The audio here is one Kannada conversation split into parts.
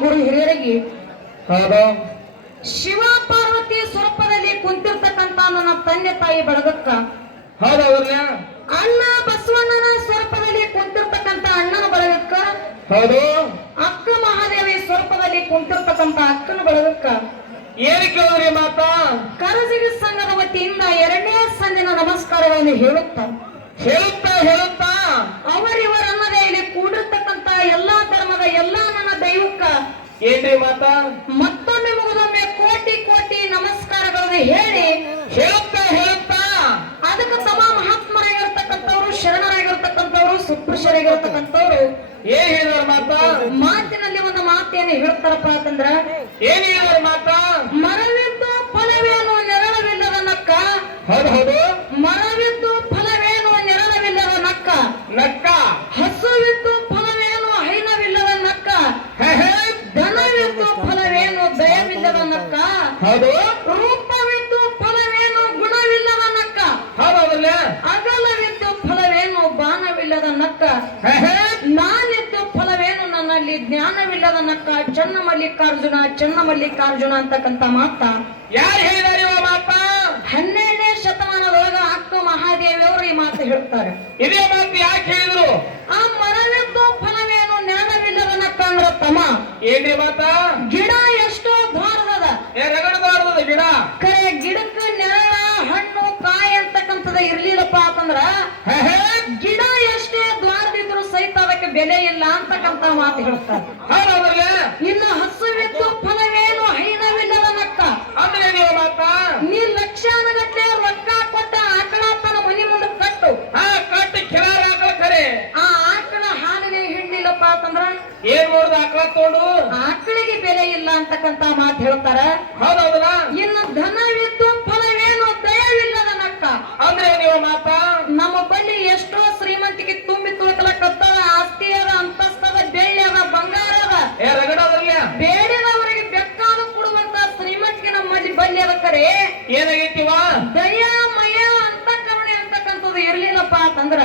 ಗುರು ಹಿರಿಯರಿಗೆ ಹೌದು ಶಿವ ಪಾರ್ವತಿ ಸ್ವರೂಪದಲ್ಲಿ ಕುಂತಿರ್ತಕ್ಕಂತ ನನ್ನ ತಂದೆ ತಾಯಿ ಬಳಗಕ್ಕ ಹೌದವ್ರನ್ನ ಅಣ್ಣ ಬಸವಣ್ಣನ ಸ್ವರೂಪದಲ್ಲಿ ಕುಂತಿರ್ತಕ್ಕಂತ ಅಣ್ಣನ ಬಳಗಕ್ಕ ಹೌದು ಅಕ್ಕ ಮಹಾದೇವಿ ಸ್ವರೂಪದಲ್ಲಿ ಕುಂತಿರ್ತಕ್ಕಂತ ಅಕ್ಕನ ಬಳಗಕ್ಕ ಏನ್ ಕೇಳಿದ್ರಿ ಮಾತಾ ಕರಜಿಗಿ ಸಂಘದ ವತಿಯಿಂದ ಎರಡನೇ ಸಂದಿನ ನಮಸ್ಕಾರಗಳನ್ನು ಹೇಳುತ್ತಾ ಹೇಳುತ್ತಾ ಅವರಿವರನ್ನದೇ ಇಲ್ಲಿ ಕೂಡಿರ್ತಕ್ಕಂತ ಎಲ್ಲಾ ಧರ್ಮದ ಎಲ್ಲಾ ನನ್ನ ದೈವಕ್ಕ ಏನ್ರಿ ಮಾತಾ ಮತ್ತೊಮ್ಮೆ ಮುಗಿದೊಮ್ಮೆ ಕೋಟಿ ಕೋಟಿ ನಮಸ್ಕಾರಗಳನ್ನು ಹೇಳಿ ಹೇಳುತ್ತಾ ಅದಕ್ಕೆ ತಮ್ಮ ಮಹಾತ್ಮರಾಗಿರ್ತಕ್ಕಂಥವ್ರು ಶರಣರಾಗಿರ್ತಕ್ಕಂಥವ್ರು ಸುಪುರುಷರಾಗಿರ್ತಕ್ಕಂಥವ್ರು ಏನ್ ಹೇಳಿದಾರ ಮಾತಾ ಮಾತಿನಲ್ಲಿ ಒಂದು ಮಾತೇನು ಹೇಳ್ತಾರಪ್ಪ ಅಂತಂದ್ರ ಏನ್ ಹೇಳಿದಾರ ಮಾತಾ ಮರವಿದ್ದು ಫಲವೇನು ನೆರಳವಿಲ್ಲದ ನಕ್ಕ ಹೌದು ಮರವಿದ್ದು ಫಲವೇನು ನೆರಳವಿಲ್ಲದ ನಕ್ಕ ನಕ್ಕ ಹಸುವಿದ್ದು ಫಲವೇನು ಹೈನವಿಲ್ಲದ ನಕ್ಕ ಧನವಿದ್ದು ಫಲವೇನು ದಯವಿಲ್ಲದ ನಕ್ಕ ಹೌದು ರೂಪವಿದ್ದು ಫಲವೇನು ಗುಣವಿಲ್ಲದ ನಕ್ಕ ಹೌದಲ್ಲ ಅಗಲವಿದ್ದು ಫಲವೇನು ಬಾಣವಿಲ್ಲದ ನಕ್ಕ ನಾನಿದ್ದು ಫಲವೇನು ನನ್ನಲ್ಲಿ ಜ್ಞಾನವಿಲ್ಲದ ನಕ್ಕ ಚನ್ನಮಲ್ಲಿಕಾರ್ಜುನ ಅಂತಕ್ಕಂತ ಮಾತ ಯಾರು ಹೇಳಿದಾರೆ ಇವ ಮಾತಾ 12ನೇ ಶತಮಾನದೊಳಗ ಅಕ್ಕ ಮಹಾದೇವಿಯವರು ಈ ಮಾತು ಹೇಳ್ತಾರೆ ಇದೇ ಮಾತು ಯಾಕೆ ಹೇಳಿದ್ರು ಆ ಮರವಿದ್ದು ಫಲವೇನು ಜ್ಞಾನವಿಲ್ಲದ ನಕ್ಕ ಅಂದ್ರ ತಮ್ಮ ಏನ್ರಿ ಮಾತಾ ಗಿಡ ಎಷ್ಟೋ ದ್ವಾರದದ ರಗಡದಾಡ್ದ ಗಿಡ ಕರೆ ಗಿಡಕ್ಕ ನೆರಳ ಹಣ್ಣು ಕಾಯಿ ಅಂತಕ್ಕಂಥದ ಇರ್ಲಿಲ್ಲಪ್ಪ ಅಂತಂದ್ರ ಗಿಡ ಎಷ್ಟೇ ದ್ವಾರದಿದ್ರು ಸಹಿತ ಅದಕ್ಕೆ ಬೆಲೆ ಇಲ್ಲ ಅಂತಕ್ಕಂತ ಮಾತು ಹೇಳ್ತಾರೆ ಹೌದಲ್ಲ ಇನ್ನು ಹಸುವಿದ್ದು ಫಲವೇನು ಹೈನವಿಲ್ಲದ ನಕ್ಕ ಅಂದ್ರೆ ನೀವು ಮಾತಾ ನೀ ಲಕ್ಷಾನುಗಟ್ಲೆ ರೊಕ್ಕ ಕೊಟ್ಟ ಆಕಳ ತನ್ನ ಮನಿ ಮುಂದೆ ಕಟ್ಟು ಕಟ್ಟಿ ಕೆಳಾರ ಹಾಕಳ ಖರೆ ಆ ಆಕಳ ಹಾಲಿಗೆ ಹಿಂಡಿಲ್ಲಪ್ಪ ಅಂತಂದ್ರ ಏನ್ ಮಾಡುದು ಆಕಳ ತೋಡು ಆಕಳಿಗೆ ಬೆಲೆ ಇಲ್ಲ ಅಂತಕ್ಕಂತ ಮಾತು ಹೇಳ್ತಾರ ಹೌದೌದಲ್ಲ ಇನ್ನು ಧನವಿದ್ದು ಫಲವೇನು ದಯವಿಲ್ಲದ ನಕ್ಕ ಅಂದ್ರೆ ನೀವು ಮಾತಾ ನಮ್ಮ ಬಳಿ ಎಷ್ಟೋ ಶ್ರೀಮಂತಿಗೆ ತುಂಬಿ ತುಳುಕಲಕ್ಕತ್ತದ ಆಸ್ತಿ ಅದ ಅಂತಸ್ತದ ಬೆಳ್ಳಿ ಅದ ಬಂಗಾರ ಅದ ರಗಡದ್ರಲ್ಲ ಬೇಡಿದವರಿಗೆ ಬೆಕ್ಕಾದ ಕೊಡುವಂತ ಶ್ರೀಮಂತಿಗೆ ನಮ್ಮ ಬಳಿ ಅದ ಕರೆ ಏನಾಗೈತಿವ ದಯಾಮಯ ಅಂತ ಕರುಣೆ ಅಂತಕ್ಕಂಥದ್ದು ಇರ್ಲಿಲ್ಲಪ್ಪ ಅಂತಂದ್ರ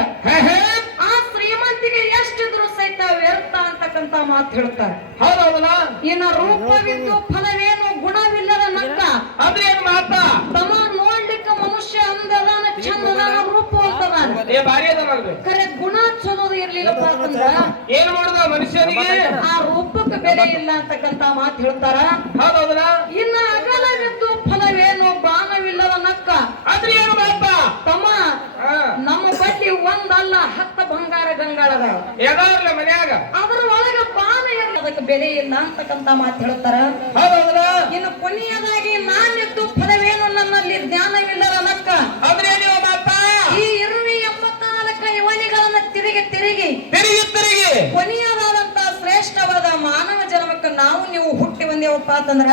ಆ ಶ್ರೀಮಂತಿಗೆ ಎಷ್ಟಿದ್ರು ಸಹಿತ ವ್ಯರ್ಥ ಅಂತಕ್ಕಂತ ಮಾತು ಹೇಳ್ತಾರೆ ಹೌದೌದಲ್ಲ ಇನ್ನ ರೂಪವಿದ್ದು ಫಲವೇನು ಗುಣವಿಲ್ಲದ ನಕ್ಕ ಅಂದ್ರೆ ಏನ್ ಮಾತಾ ತಮ್ಮ ನೋಡ್ಲಿಕ್ಕೆ ಮನುಷ್ಯ ಅಂದದಾನ ಚಂದದಾನ ರೂಪ ಅಂತದಾನ ಬಾರಿ ಅದ ನೋಡ್ರಿ ಖರೆ ಗುಣ ಚಲೋದು ಇರ್ಲಿಲ್ಲಪ್ಪ ಅಂತಂದ್ರ ಏನ್ ಮಾಡುದ ಮನುಷ್ಯನಿಗೆ ಆ ರೂಪಕ್ಕೆ ಬೆಲೆ ಇಲ್ಲ ಅಂತಕ್ಕಂತ ಮಾತು ಹೇಳ್ತಾರ ಹೌದೌದಲ್ಲ ಇನ್ನ ಅಗಲವಿದ್ದು ಫಲವೇನು ಬಾಣವಿಲ್ಲದ ನಕ್ಕ ಅಂದ್ರೆ ಏನು ಮಾತಾ ತಮ್ಮ ನಮ್ಮ ಬಳಿ ಒಂದಲ್ಲ 10 ಬಂಗಾರ ಗಂಗಾಳದ ಯಾವ್ದಾವ್ರಲ್ಲ ಮನ್ಯಾಗ ಅದರ ಒಳಗ ಬಾಣ ಅದಕ್ಕೆ ಬೆಲೆ ಇಲ್ಲ ಅಂತಕ್ಕಂತ ಮಾತು ಹೇಳ್ತಾರ ಹೌದೌದಲ್ಲ ಇನ್ನು ಕೊನೆಯದಾಗಿ ನಾನಿದ್ದು ಫಲವೇನು ನನ್ನಲ್ಲಿ ಜ್ಞಾನವಿಲ್ಲದ ನಕ್ಕ ಅಂದ್ರೆ ನೀವು ಮಾತಾ ಈ 84 ಇವನಿಗಳನ್ನ ತಿರುಗಿ ಕೊನೆಯದಾದಂತ ಶ್ರೇಷ್ಠವಾದ ಮಾನವ ಜನ್ಮಕ್ಕೆ ನಾವು ನೀವು ಹುಟ್ಟಿ ಬಂದೇವಪ್ಪ ಅಂತಂದ್ರ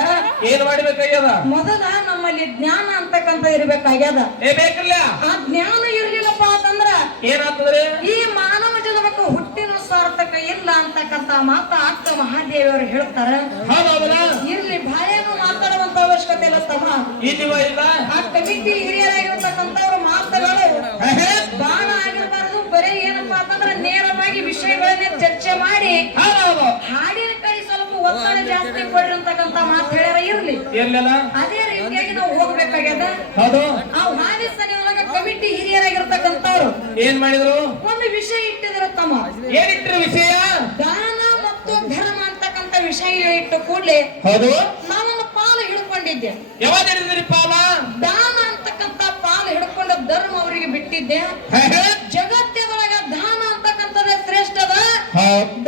ಏನ್ ಮಾಡ್ಬೇಕಾಗ್ಯದ ಮೊದಲ ನಮ್ಮಲ್ಲಿ ಜ್ಞಾನ ಅಂತಕ್ಕಂತ ಇರ್ಬೇಕಾಗ್ಯದ ಬೇಕಲ್ಲ ಆ ಜ್ಞಾನ ಇರ್ಲಿಲ್ಲಪ್ಪ ಅಂತಂದ್ರ ಏನಾಗ್ತದ್ರಿ ಈ ಮಾನವ ಜನ್ಮಕ್ಕೆ ಹುಟ್ಟಿನ ಸಾರ್ಥಕ ಇಲ್ಲ ಅಂತಕ್ಕಂತ ಮಾತ ಅಕ್ಕ ಮಹಾದೇವಿಯವರು ಹೇಳ್ತಾರ ಹೌದೌದಲ್ಲ ಇರ್ಲಿ ಬಾಯೇನು ಮಾತಾಡುವಂತ ಅವಶ್ಯಕತೆ ಇಲ್ಲ ತಮ್ಮ ಇಲ್ಲ ಆ ಕಮಿಟಿ ಹಿರಿಯರಾಗಿರ್ತಕ್ಕಂಥವ್ರ ಮಾತುಗಳು ಬಾಣ ಆಗಿರಬಾರದು ಬರೀ ಏನಪ್ಪಾ ಅಂತಂದ್ರೆ ನೇರವಾಗಿ ವಿಷಯಗಳನ್ನೇ ಚರ್ಚೆ ಮಾಡಿ ಹಾಡಿನ ಕೈ ಸ್ವಲ್ಪ ಒತ್ತಡ ಜಾಸ್ತಿ ಕೊಡ್ರಿ ಅಂತಕ್ಕಂತ ಮಾತು ಹೇಳ್ಯಾರ ಇರ್ಲಿ ಅದೇ ರೀತಿಯಾಗಿ ನಾವು ಹೋಗ್ಬೇಕಾಗ್ಯದ ಆ ಹಾಡಿ ಸನಿಯೊಳಗ ಕಮಿಟಿ ಹಿರಿಯರಾಗಿರ್ತಕ್ಕಂಥವ್ರು ಏನ್ ಮಾಡಿದ್ರು ಒಂದು ವಿಷಯ ಇಟ್ಟಿದ್ರು ತಮ್ಮ ಏನಿಟ್ರು ವಿಷಯ ದಾನ ಮತ್ತು ಧರ್ಮ ಅಂತಕ್ಕಂತ ವಿಷಯ ಇಟ್ಟು ಕೂಡ್ಲೆ ನಾವೊಂದು ಪಾಲು ಹಿಡ್ಕೊಂಡಿದ್ದೆ ಯಾವಾಗ ಹಿಡಿದ್ರಿ ಪಾಲ ದಾನ ಅಂತಕ್ಕಂತ ಪಾಲು ಹಿಡ್ಕೊಂಡ ಧರ್ಮ ಅವರಿಗೆ ಬಿಟ್ಟಿದ್ದೆ ಜಗತ್ತದೊಳಗ ದಾನ ಅಂತಕ್ಕಂಥದ್ದೇ ಶ್ರೇಷ್ಠದ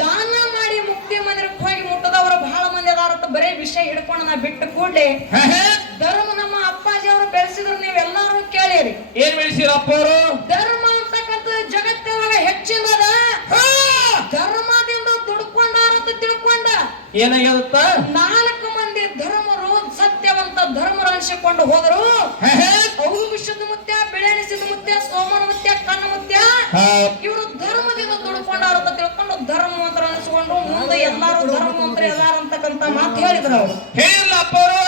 ದಾನ ಮಾಡಿ ಮುಕ್ತಿ ಮಂದಿರಕ್ಕೆ ಹೋಗಿ ಮುಟ್ಟದವರು ಬಹಳ ಮಂದಿ ಅದಾರತ್ತ ಬರೇ ವಿಷಯ ಹಿಡ್ಕೊಂಡು ನಾ ಬಿಟ್ಟು ಕೂಡ್ಲೆ ಧರ್ಮ ನಮ್ಮ ಅಪ್ಪಾಜಿ ಅವರು ಬೆಳೆಸಿದ್ರು ನೀವೆಲ್ಲಾರು ಕೇಳಿರಿ ಏನ್ ಬೆಳೆಸಿರಪ್ಪ ಅವರು ಧರ್ಮ ಅಂತಕ್ಕಂಥ ಜಗತ್ತೊಳಗ ಹೆಚ್ಚಿನದ ಧರ್ಮದಿಂದ ದುಡ್ಕೊಂಡಾರಂತ ತಿಳ್ಕೊಂಡ ಏನಾಗ್ಯದತ್ತ 4 ಮಂದಿ ಧರ್ಮರು ಸತ್ಯವಂತ ಧರ್ಮರು ಅನಿಸಿಕೊಂಡು ಹೋದರು ಅವು ವಿಷದ ಮುತ್ಯ ಬೆಳೆಣಿಸಿದ ಮುತ್ಯ ಸೋಮನ ಮುತ್ಯ ಕಣ್ಣ ಮುತ್ಯ ಇವರು ಧರ್ಮದಿಂದ ದುಡ್ಕೊಂಡಾರಂತ ತಿಳ್ಕೊಂಡು ಧರ್ಮವಂತರ ಅನಿಸಿಕೊಂಡು ಮುಂದೆ ಎಲ್ಲಾರು ಧರ್ಮವಂತರು ಎಲ್ಲಾರು ಅಂತಕ್ಕಂತ ಮಾತು ಹೇಳಿದ್ರು ಅವರು ಹೇಳಿಲ್ಲ ಅಪ್ಪ ಅವರು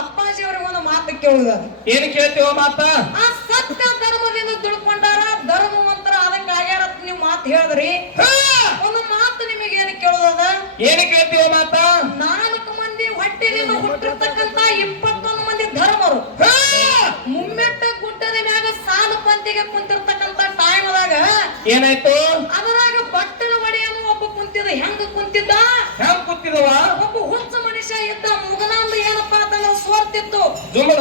ಅಪ್ಪಾಜಿ ಅವ್ರಿಗೆ ಒಂದು ಮಾತು ಕೇಳುದ ಏನ್ ಕೇಳ್ತೀವ ಮಾತ ಆ ಸತ್ಯ ಧರ್ಮದಿಂದ ದುಡ್ಕೊಂಡಾರ ಧರ್ಮವಂತರ ಅದಕ್ಕೆ ಆಗ್ಯಾರ ನೀವು ಮಾತು ಹೇಳಿದ್ರಿ ಒಂದು ಮಾತು ನಿಮಗೆ ಏನು ಕೇಳುದ ಏನ್ ಕೇಳ್ತೀವ ಮಾತ ನಾನು ಹುಟ್ಟಿನಿಂದ ಹುಟ್ಟಿರ್ತಕ್ಕಂತ 21 ಮಂದಿ ಧರ್ಮರು ಮುಮ್ಮೆಟ್ಟ ಗುಡ್ಡದ ಮ್ಯಾಗ ಸಾಲು ಪಂತಿಗೆ ಕುಂತಿರ್ತಕ್ಕಂತ ಟೈಮ್ದಾಗ ಏನಾಯ್ತು? ಅದರಾಗ ಬಟ್ಟಲ ಒಡೆಯನು ಒಬ್ಬ ಕುಂತಿದ್ದ. ಹೆಂಗ ಕುಂತಿದ್ದ? ಹೆಂಗ್ ಕೂತಿದವ? ಒಬ್ಬ ಹುಚ್ಚ ಮನುಷ್ಯ ಇದ್ದ. ಮುಗನಂದ ಏನಪ್ಪಾ ಅಂತಂದ್ರೆ ಸೋರ್ತಿತ್ತು,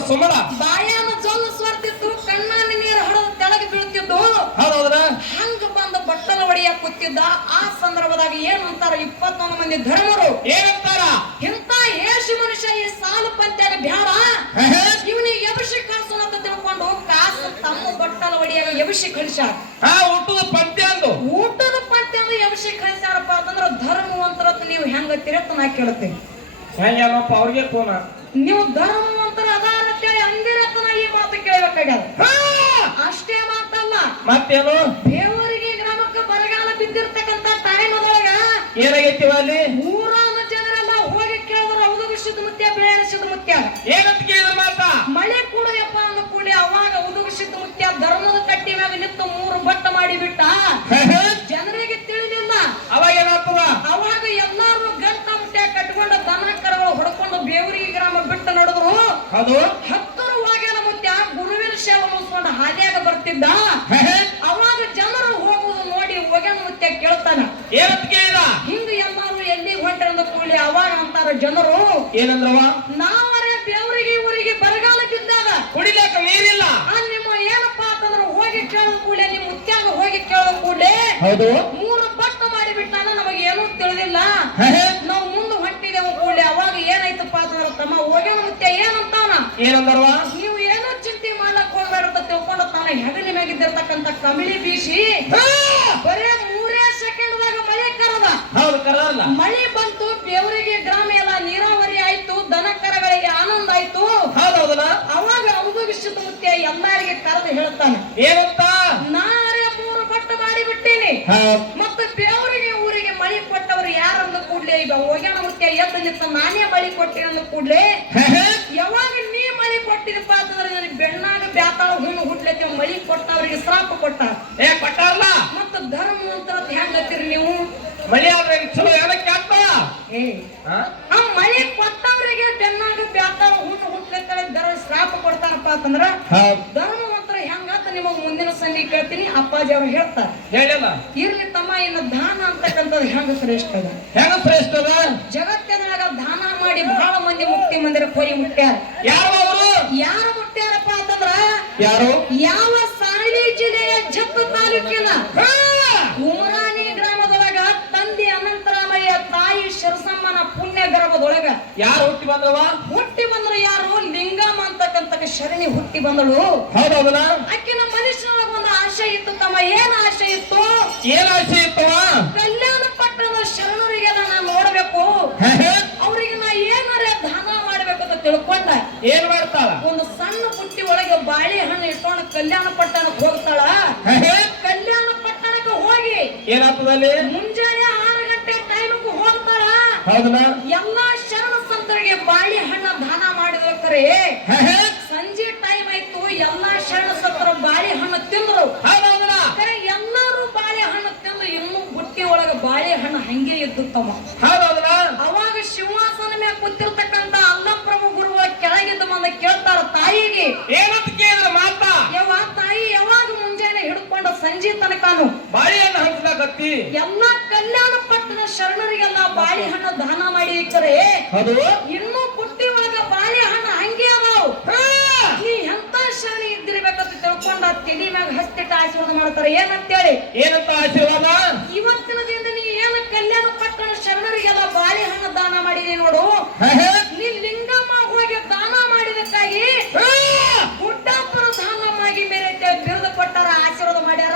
ಸುಮಳ ಬಾಯಾನ ಜೊಲ್ಲು ಸೋರ್ತಿತ್ತು, ಕಣ್ಣಾನ ನೀರು ಹಡದು ತೆಳಗೆ ಬೀಳ್ತಿದ್ದು. ಹೌದೌದ್ರ ಹಂಗ ಬಂದ ಬಟ್ಟಲ ಒಡೆಯ ಕೂತಿದ್ದ. ಆ ಸಂದರ್ಭದಾಗ ಏನಂತಾರ 21 ಮಂದಿ ಧರ್ಮರು ಏನಂತಾರ? ಇಂತ ಯೇಸು ಮನುಷ್ಯ ಈ ಸಾಲು ಪಂತ್ಯಾಗ ಬ್ಯಾಡ, ಇವನಿಗೆ ಎಬಸಿ ಕಳ್ಸೋಣ ಅಂತ ತಿಳ್ಕೊಂಡು ಕಾಸು ತಮ್ಮ ಬಟ್ಟಲ ಒಡೆಯಾಗ ಎಬಸಿ ಕಳಿಸ್ಯಾರ. ಊಟದ ಪಂಕ್ತಿ ಅಂದು ಊಟದ ಪಂತ್ಯ ಅಂದ್ರೆ ಎಬಸಿ ಕಳಿಸ್ಯಾರಪ್ಪ ಅಂತಂದ್ರ ಧರ್ಮವಂತರತ್ ನೀವು ಹೆಂಗ ತಿರತ್ತ ನಾ ಕೇಳ್ತೇನೆ. ಹೆಂಗಪ್ಪ ಅವ್ರಿಗೆ ಫೋನ ನೀವು ಧರ್ಮವಂತರ ಅದಾರ ಅಂತೇಳಿ ಅಂದಿರತ್ತ ನಾ ಈ ಮಾತು ಕೇಳಬೇಕಾಗ್ಯದ. ಅಷ್ಟೇ ಮಾತಲ್ಲ, ಮತ್ತೇನು? ದೇವರಿಗೆ ಗ್ರಾಮಕ್ಕೆ ಬರಗಾಲ ಬಿದ್ದಿರ್ತಕ್ಕಂತ ಟೈಮ್ ಅದೊಳಗ ಏನಾಗೈತಿವ ಅಲ್ಲಿ? ಊರಾನ ಜನರೆಲ್ಲ ಹೋಗಿ ಕೇಳಿದ್ರು ಉದುಗಿಸಿದ ಮುತ್ಯ ಬೆಳೆಸಿದ ಮುತ್ಯ ಏನಂತ ಕೇಳಿದ್ರ ಮಾತ? ಮಳೆ ಕೂಡಯಪ್ಪ ಅನ್ನೋ ಕೂಡಿ ಅವಾಗ ಉದುಗಿಸಿದ ಮುತ್ಯ ಧರ್ಮದ ಕಟ್ಟಿ ಮ್ಯಾಗ ನಿಂತು 3 ಬಟ್ಟ ಮಾಡಿ ಬಿಟ್ಟ. ಜನರಿಗೆ ತಿಳಿಲಿಲ್ಲ. ಅವಾಗ ಏನಾಗ್ತದ? ಅವಾಗ ಎಲ್ಲಾರು ಗಂಟ ಮುಟ್ಟ ಕಟ್ಕೊಂಡ ದನ ಕರಗಳು ಹೊಡ್ಕೊಂಡು ಬೇವರಿಗೆ ಗ್ರಾಮ ಬಿಟ್ಟು ನಡೆದ್ರು. ಅದು ಹತ್ತರು ಹೋಗ್ಯಾನ ಮುತ್ಯ ಗುರುವಿನ ಸೇವೆ ಮುಗಿಸ್ಕೊಂಡು ಹಾದಿಯಾಗ ಬರ್ತಿದ್ದ. ಅವಾಗ ಜನರು ಹೋಗುವುದು ನೋಡಿ ಹೋಗ್ಯಾನ ಮುತ್ಯ ಕೇಳ್ತಾನ. ಏನಂತ ಕೇಳಿದ? ಹಿಂಗ ಎಲ್ಲಾರು ಎಲ್ಲಿ ಹೊಂಟ್ರಂದ ಕೂಡಲಿ ಅವಾಗ ಅಂತಾರ ಜನರು, ಏನಂದ್ರವ? ನಾವರೇ ಬೇವರಿಗೆ ಊರಿಗೆ ಬರಗಾಲ ಬಿದ್ದಾಗ ಕುಡಿಲಾಕ ನೀರಿಲ್ಲ. ನಿಮ್ಮ ಏನಪ್ಪಾ ಅಂತಂದ್ರ ಹೋಗಿ ಕೇಳದ ಕೂಡಲೇ ನಿಮ್ಮ ಮುತ್ಯಾಗ ಹೋಗಿ ಕೇಳದ ಕೂಡಲೇ ಹೌದು 3 ಬಟ್ಟ ಮಾಡಿ ಬಿಟ್ಟಾನ. ನಮಗೆ ಏನೂ ತಿಳಿದಿಲ್ಲ, ನಾವು ಮುಂದೆ ಹೊಂಟಿದೆವು ಕೂಡಲೇ. ಅವಾಗ ಏನಾಯ್ತಪ್ಪ ಅಂತಂದ್ರ ತಮ್ಮ ಹೋಗ್ಯಾನ ಮುತ್ಯ ಏನಂತಾನ? ಏನಂದ್ರವ? ನೀವು ಏನೋ ಚಿಂತೆ ಮಾಡ್ಲಕ್ ಹೋಗ್ಬೇಡ ಅಂತ ತಿಳ್ಕೊಂಡು ತಾನ ಹೆಗಲಿ ಮ್ಯಾಗಿದ್ದಿರ್ತಕ್ಕಂತ ಕಮಿಳಿ ಬೀಸಿ ಬರೇ 3 ಸೆಕೆಂಡ್ದಾಗ ಮಳೆ ಕರದ. ಹೌದು ಕರಲ್ಲ. ಮಳೆ ಬಂತು, ಬೇವರಿಗೆ ಗ್ರಾಮ ಎಲ್ಲ ನೀರಾವರಿ ಆಯ್ತು, ದನ ಕರಗಳಿಗೆ ಆನಂದ ಆಯ್ತು. ಹೌದೌದಲ್ಲ. ಅವಾಗ ಅವಧಗಿಸಿದ ಮುತ್ಯ ಎಲ್ಲಾರಿಗೆ ಕರೆದು ಹೇಳ್ತಾನೆ, ಏನಂತ? ನಾರೇ 3 ಬಟ್ಟ ಮಾಡಿ ಬಿಟ್ಟೀನಿ. ಮತ್ತೆ ಬೇವರಿಗೆ ಊರಿಗೆ ಮಳಿ ಕೊಟ್ಟವ್ರು ಯಾರಂದ ಕೂಡ್ಲೆ ಈಗ ಹೋಗ್ಯಾನ ಮುತ್ಯ ಎದ್ದು ನಿಂತ ನಾನೇ ಮಳಿ ಕೊಟ್ಟಿ ಅಂದ ಕೂಡ್ಲೆ ಯಾವಾಗ ನೀ ಮಳಿ ಕೊಟ್ಟಿದಪ್ಪ ಅಂತಂದ್ರೆ ನನಗೆ ಬೆಣ್ಣಾಗ ಬ್ಯಾತಾಳ ಹುಣ್ಣು ಹುಟ್ಲತ್ತೀವಿ. ಮಳಿ ಕೊಟ್ಟವ್ರಿಗೆ ಶ್ರಾಪ ಕೊಟ್ಟ. ಕೊಟ್ಟಾರಲ್ಲ. ಮತ್ತ ಧರ್ಮವಂತರ ಹೆಂಗತ್ತೀರಿ ನೀವು? ಮಳಿ ಆದ್ರೆ ಚಲೋ ಏನಕ್ಕೆ ಆಗ್ತ? ಆ ಮಳಿ ಕೊಟ್ಟವ್ರಿಗೆ ಬೆನ್ನಾಗ ಬ್ಯಾತಾಳ ಹುಣ್ಣು ಹುಟ್ಲತ್ತಾಳೆ ಶ್ರಾಪ ಕೊಡ್ತಾರಪ್ಪ ಅಂತಂದ್ರ ಧರ್ಮವಂತರ ಹೆಂಗಂತ ನಿಮಗ್ ಮುಂದಿನ ಸಂಧಿ ಕೇಳ್ತೀನಿ. ಅಪ್ಪಾಜಿ ಅವ್ರು ಹೇಳ್ತಾರೆ. ಹೇಳಿಲ್ಲ. ಇರ್ಲಿ ತಮ್ಮ, ಇನ್ನು ದಾನ ಅಂತಕ್ಕಂಥದ್ದು ಹೆಂಗ ಶ್ರೇಷ್ಠ ಅದ? ಹೆಂಗ ಶ್ರೇಷ್ಠ ಅದ? ಜಗತ್ತಿನಾಗ ದಾನ ಮಾಡಿ ಬಹಳ ಮಂದಿ ಮುಕ್ತಿ ಮಂದಿರಕ್ಕೆ ಹೋಗಿ ಮುಟ್ಟ್ಯಾರ. ಯಾರು ಅವರು? ಯಾರು ಮುಟ್ಟ್ಯಾರಪ್ಪ ಅಂತಂದ್ರ ಯಾರು? ಯಾವ ಸಾಲಿ ಜಿಲ್ಲೆಯ ಜತ್ತು ತಾಲೂಕಿನ ಉಮರಾಣಿ ಗ್ರಾಮದೊಳಗ ತಂದೆ ಅನಂತರಾಮಯ್ಯ ತಾಯಿ ಶರಸಮ್ಮನ ಪುಣ್ಯ ಗರ್ಭದೊಳಗ ಯಾರು ಹುಟ್ಟಿ ಬಂದ್ರವ? ಹುಟ್ಟಿ ಬಂದ್ರು ಯಾರು? ಲಿಂಗಮ್ಮ ಅಂತಕ್ಕಂತ ಶರಣಿ ಹುಟ್ಟಿ ಬಂದಳು. ಹೌದೌದಲ್ಲ. ಆಕಿನ ಮನುಷ್ಯನೊಳಗ ಒಂದು ಆಶೆ ಇತ್ತು ತಮ್ಮ. ಏನ್ ಆಶೆ ಇತ್ತು? ಏನ್ ಆಸೆ ಇತ್ತವ? ಕಲ್ಯಾಣ ಪಟ್ಟಣದ ಶರಣರಿಗೆಲ್ಲ ನಾ ನೋಡ್ಬೇಕು, ಅವ್ರಿಗೆ ನಾ ಏನಾರ ದಾನ ಮಾಡ್ಬೇಕು ಅಂತ ತಿಳ್ಕೊಂಡ ಏನ್ ಮಾಡ್ತಾಳ? ಒಂದು ಸಣ್ಣ ಬುಟ್ಟಿ ಒಳಗೆ ಬಾಳೆಹಣ್ಣು ಇಟ್ಕೊಂಡು ಕಲ್ಯಾಣ ಪಟ್ಟಣಕ್ಕೆ ಹೋಗ್ತಾಳ. ಕಲ್ಯಾಣ ಪಟ್ಟಣಕ್ಕೆ ಹೋಗಿ ಏನಾಗ್ತದಲ್ಲಿ? ಮುಂಜಾನೆ 6 ಗಂಟೆ ಟೈಮ್ಗೆ ಹೋಗ್ತಾಳ. ಹೌದಲ್ಲ. ಎಲ್ಲಾ ಶರಣ ಸಂತರಿಗೆ ಬಾಳೆಹಣ್ಣ ದಾನ ಮಾಡಿದ್ರೆ ಸಂಜೆ ಟೈಮ್ ಆಯ್ತು. ಎಲ್ಲಾ ಶರಣ ಸಂತರ ಬಾಳೆಹಣ್ಣು ತಿಂದ್ರು. ಎಲ್ಲಾರು ಬಾಳೆಹಣ್ಣು ತಿಂದು ಇನ್ನೂ ಬುಟ್ಟಿ ಒಳಗ ಬಾಳೆಹಣ್ಣು ಹಂಗೆ ಇದ್ದು ತಮ್ಮ. ಅವಾಗ ಶಿವಾಸನ ಮ್ಯಾಗ ಕೂತಿರ್ತಕ್ಕಂತ ಅಲ್ಲಪ್ರಭು ಗುರುಗಳ ಕೆಳಗಿದ್ದು ಬಂದ ಕೇಳ್ತಾರ ತಾಯಿಗೆ. ಏನಂತ ಕೇಳಿದ್ರ ಮಾತಾ? ಯವ್ವ ತಾಯಿ, ಯಾವಾಗ ಮುಂಜಾನೆ ಹಿಡ್ಕೊಂಡ ಸಂಜೆ ತನಕಾನು ಬಾಳೆಹಣ್ಣು ಹಂಚಲಾಕತ್ತಿ? ಎಲ್ಲಾ ಕಲ್ಯಾಣ ಪಟ್ಟಣ ಶರಣರಿಗೆಲ್ಲ ಬಾಳೆಹಣ್ಣು ದಾನ ಮಾಡಿ ಇಕ್ಕರೆ ಇನ್ನೂ ಬುಟ್ಟಿ ಒಳಗ ಬಾಳೆಹಣ್ಣು ಹಂಗೆ ಅದಾವ್. ನೀ ಎಂತ ಶರಣಿ ಇದ್ದಿರ್ಬೇಕಂತ ತಿಳ್ಕೊಂಡ ತಲೆ ಮ್ಯಾಗ ಹಸ್ತಿಟ್ಟ ಆಶೀರ್ವಾದ ಮಾಡ್ತಾರೆ. ಏನಂತೇಳಿ? ಏನಂತ ಆಶೀರ್ವಾದ? ಇವತ್ತಿನ ದಿನದಿಂದ ನೀ ಏನ ಕಲ್ಯಾಣ ಪಟ್ಟಣ ಶರಣರಿಗೆಲ್ಲ ಬಾಳೆಹಣ್ಣು ದಾನ ಮಾಡಿದೆ ನೋಡು, ನೀ ಲಿಂಗಮ್ಮ ಹೋಗಿ ದಾನ ಮಾಡಿದಕ್ಕಾಗಿ ಗುಡ್ಡಾಪುರ ಧಾಮವಾಗಿ ಬೇರೆ ಬಿರುದು ಕೊಟ್ಟಾರ, ಆಶೀರ್ವಾದ ಮಾಡ್ಯಾರ.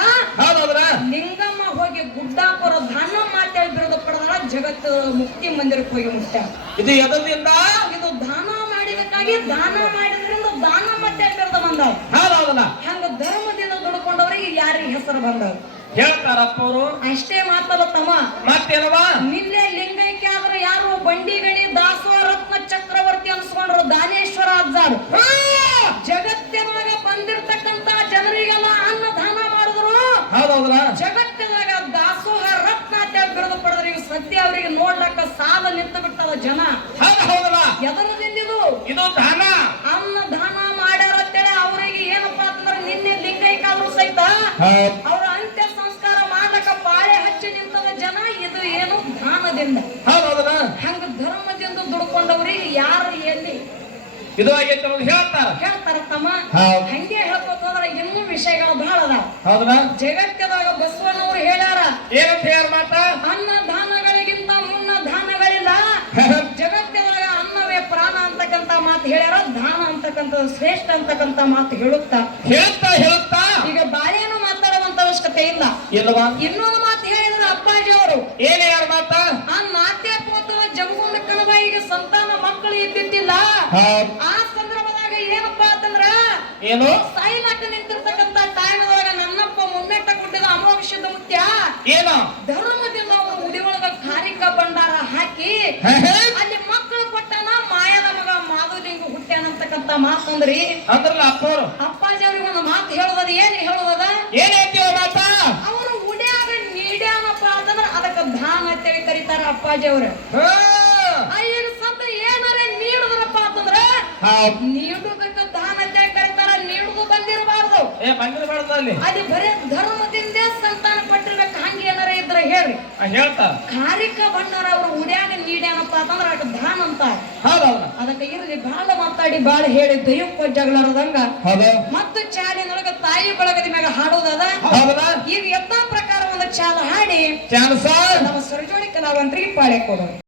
ಲಿಂಗಮ್ಮ ಹೋಗಿ ಗುಡ್ಡಾಪುರ ಧಾಮ ಮಾತಾಡಿ ಬಿರುದು ಪಡೆದಾಳ. ಜಗತ್ತು ಮುಕ್ತಿ ಮಂದಿರಕ್ಕೆ ಹೋಗಿ ಮುಟ್ಟ್ಯಾರ. ಇದು ಎದರಿಂದ? ಇದು ದಾನ ಮಾಡಿದಕ್ಕಾಗಿ, ದಾನ ಮಾಡಿದ್ರಿಂದ ದಾನ ಮತ್ತೆ ಬಿರುದು ಬಂದಾವ. ಹಂಗ ಧರ್ಮದಿಂದ ದುಡ್ಕೊಂಡವ್ರಿಗೆ ಯಾರಿಗೆ ಹೆಸರು ಬಂದವ ಹೇಳ್ತಾರಪ್ಪ ಅವರು. ಅಷ್ಟೇ ಮಾತಲ್ಲ ತಮ್ಮ. ಮತ್ತೇನವ? ನಿನ್ನೆ ಲಿಂಗೈಕ್ಯ ಆದ್ರೆ ಯಾರು ಬಂಡಿಗಣಿ ದಾಸೋಹ ರತ್ನ ಚಕ್ರವರ್ತಿ ಅನ್ಸ್ಕೊಂಡ್ರು ದಾನೇಶ್ವರ ಅಜ್ಜಾರು. ಜಗತ್ತಿನೊಳಗ ಬಂದಿರ್ತಕ್ಕಂತ ಜನರಿಗೆಲ್ಲ ಅನ್ನ ದಾನ ಮಾಡಿದ್ರು. ಜಗತ್ತಿನಾಗ ದಾಸೋಹ ರತ್ನ ಅಂತ ಬಿರುದು ಪಡೆದ್ರೆ ಈಗ ಸದ್ಯ ಅವರಿಗೆ ನೋಡ್ಲಕ್ಕ ಸಾಲ ನಿಂತು ಬಿಟ್ಟವ ಜನ. ಎದರದಿಂದಿದು ಇದು ದಾನ ಅನ್ನ ದಾನ ಮಾಡ್ಯಾರ ಅಂತೇಳಿ ಅವ್ರಿಗೆ ಏನಪ್ಪಾ ಅಂತಂದ್ರ ನಿನ್ನೆ ಲಿಂಗೈಕಾದ್ರು ಸಹಿತ ಅವ್ರ ಅಂತ್ಯ ಸಂಸ್ಕಾರ ಮಾಡ್ಲಕ್ಕ ಪಾಳೆ ಹಚ್ಚಿ ನಿಂತದ ಜನ ಇದು ಏನು ದಾನದಿಂದ ಹೌದೌದನ ಹಂಗ ಧರ್ಮದಿಂದ ದುಡ್ಕೊಂಡವ್ರಿಗೆ ಯಾರು ಎಲ್ಲಿ ಇದು ಆಗೈತೆ ಅನ್ನೋದು ಹೇಳ್ತಾರ ತಮ್ಮ ಹಂಗೆ ಹೇಳ್ಕೋತಂದ್ರ ಇನ್ನೂ ವಿಷಯಗಳು ಬಹಳ ಅದಾವ ಹೌದಾ ಜಗತ್ತದಾಗ ಬಸವಣ್ಣವ್ರು ಹೇಳ್ಯಾರ ಏನಂತ ಹೇಳ ಮಾತ ಅನ್ನ ದಾನಗಳಿಗಿಂತ ಮುನ್ನ ದಾನಗಳಿಲ್ಲ ಜಗತ್ತದಾಗ ಅನ್ನವೇ ಪ್ರಾಣ ಅಂತಕ್ಕಂತ ಮಾತು ಹೇಳ್ಯಾರ ದಾನ ಅಂತಕ್ಕಂಥ ಶ್ರೇಷ್ಠ ಅಂತಕ್ಕಂತ ಮಾತು ಹೇಳುತ್ತಾ ಈಗ ಬಾಳೆಯನ್ನು ಮಾತಾಡುವಂತ ಅವಶ್ಯಕತೆ ಇಲ್ಲ ಇಲ್ವಾ ಇನ್ನೊಂದು ಮಾತು ಹೇಳಿದ್ರು ಅಪ್ಪಾಜಿ ಅವರು ಏನ್ ಯಾರ ಮಾತ ಆ ನಾಟ್ಯ ಪೋತವ ಜಮಗುಂಡ ಕಣಬಾಯಿಗೆ ಸಂತಾನ ಮಕ್ಕಳು ಇದ್ದಿದ್ದಿಲ್ಲ ಆ ಸಂದರ್ಭದಾಗ ಏನಪ್ಪಾ ಅಂತಂದ್ರ ಏನು ಸಾಯಿಲಾಕ ನಿಂತಿರ್ತಕ್ಕಂತ ಟೈಮ್ದೊಳಗ ನನ್ನಪ್ಪ ಮುಮ್ಮೆಟ್ಟ ಕೊಟ್ಟಿದ ಅಮೋಕ್ಷದ ಮುತ್ಯ ಏನು ಧರ್ಮದಿಂದ ಅವರು ಉಡಿಯೊಳಗ ಕಾರಿಕ ಭಂಡಾರ ಹಾಕಿ ಅಲ್ಲಿ ಮಕ್ಕಳು ಕೊಟ್ಟನ ಮಾಯದ ಮಗ ಮಾಧುಲಿಂಗ ಹುಟ್ಟ್ಯಾನಂತಕ್ಕಂತ ಮಾತಂದ್ರಿ ಅಂದ್ರಲ್ಲ ಅಪ್ಪವ್ರು ಅಪ್ಪಾಜಿ ಅವ್ರಿಗೆ ಒಂದು ಮಾತು ಹೇಳೋದದ ಏನ್ ಹೇಳೋದದ ಏನ್ ಹೇಳ್ತೀವ ಮಾತ ಅವರು ಉಡ್ಯಾಗ ನೀಡ್ಯಾನಪ್ಪ ಅಂತಂದ್ರ ಅದಕ್ಕ ದಾನ ಅಂತೇಳಿ ಕರೀತಾರ ಅಪ್ಪಾಜಿ ಅವ್ರ ಅಯ್ಯನ ಸತ್ತ ಏನಾರ ನೀಡುದ್ರಪ್ಪ ಅಂತಂದ್ರ ನೀಡುದಕ್ಕ ದಾನ ಅಂತೇಳಿ ಕರೀತಾರ ನೀಡುದು ಬಂದಿರಬಾರ್ದು ಬಂದಿರಬಾರ್ದು ಅಲ್ಲಿ ಅಲ್ಲಿ ಬರೇ ಧರ್ಮದಿಂದ ಸಂತಾನ ಪಟ್ಟಿರ್ಬೇಕು ಹಂಗ ಏನಾರ ಇದ್ರ ಹೇಳ್ರಿ ಹೇಳ್ತಾ ಕಾರಿಕ ಭಂಡಾರ ಅವ್ರ ಉಡ್ಯಾಗ ನೀಡ್ಯಾನಪ್ಪ ಅಂತಂದ್ರ ಅಟ್ ದಾನ ಅಂತ ಹೌದೌದ ಅದಕ್ಕೆ ಇರ್ಲಿ ಬಹಳ ಮಾತಾಡಿ ಬಹಳ ಹೇಳಿ ದೈವಕ್ಕ ಜಗಳಾರದಂಗ ಮತ್ತು ಚಾಲಿನೊಳಗ ತಾಯಿ ಬಳಗದ ಮ್ಯಾಗ ಹಾಡೋದದ ಈಗ ಯಥಾ ಪ್ರಕಾರ ಒಂದು ಚಾಲ ಹಾಡಿ ಚಾನ್ಸ ನಮ್ಮ ಸರಜೋಡಿ ಕಲಾವಂತರಿಗೆ ಪಾಳೆ ಕೊಡೋದು